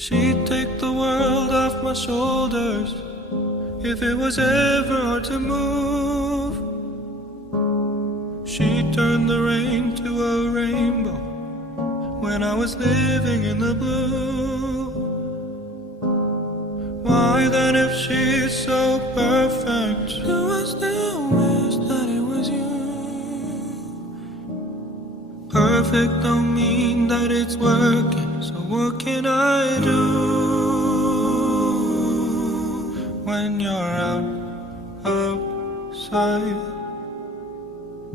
She'd take the world off my shoulders if it was ever hard to move. She'd turn the rain to a rainbow when I was living in the blue. Why then, if she's so perfect, do I still wish that it was you? Perfect don't mean that it's working, so what can I do when you're outside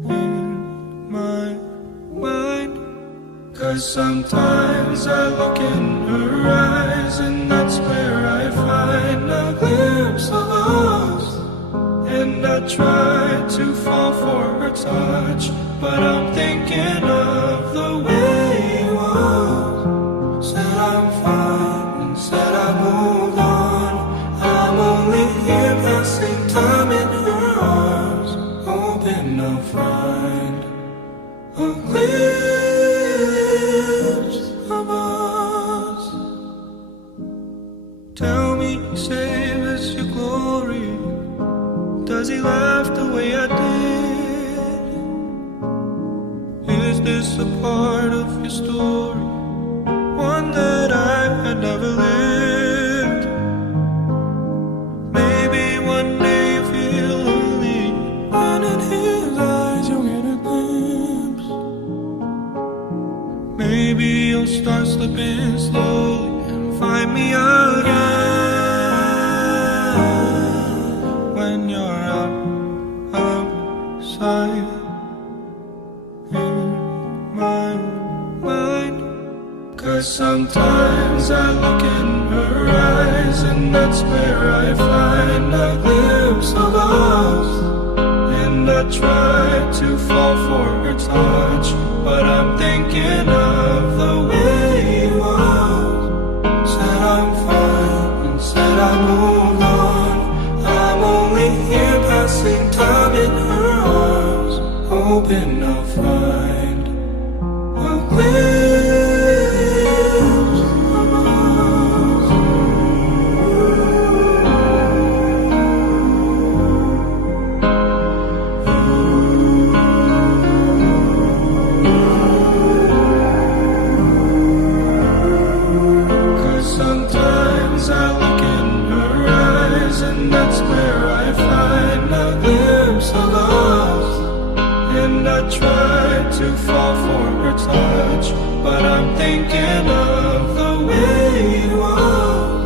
in my mind? 'Cause sometimes I look in her eyes, and that's where I find a glimpse of us. And I try to fall for her touch, but I'm thinking of the way he was. Said I'm fine and said I moved on. I'm only here passing time in her arms, hoping I'll find a glimpse of us. Tell me, save us your glory. Does he laugh the way I did? Is this a part of your story, one that I had never lived? Maybe one day you feel lonely, and in his eyes you'll get a glimpse. Maybe you'll start slipping slowly and find me again when you're outside in my mind. 'Cause sometimes I look in her eyes, and that's where I find a glimpse of us. And I try to fall for her touch, but I'm thinking of the way he was. Said I'm fine and said I moved on. I'm only here passing time in her arms, hoping I'll find a glimpse of us. 'Cause sometimes I look in her eyes, and that's where I find a glimpse of us. And I try to fall for her touch, but I'm thinking of the way he was.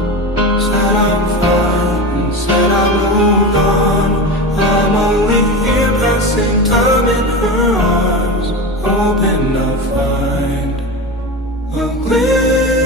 Said I'm fine and said I moved on. I'm only here passing time in her arms, hoping I'll find a glimpse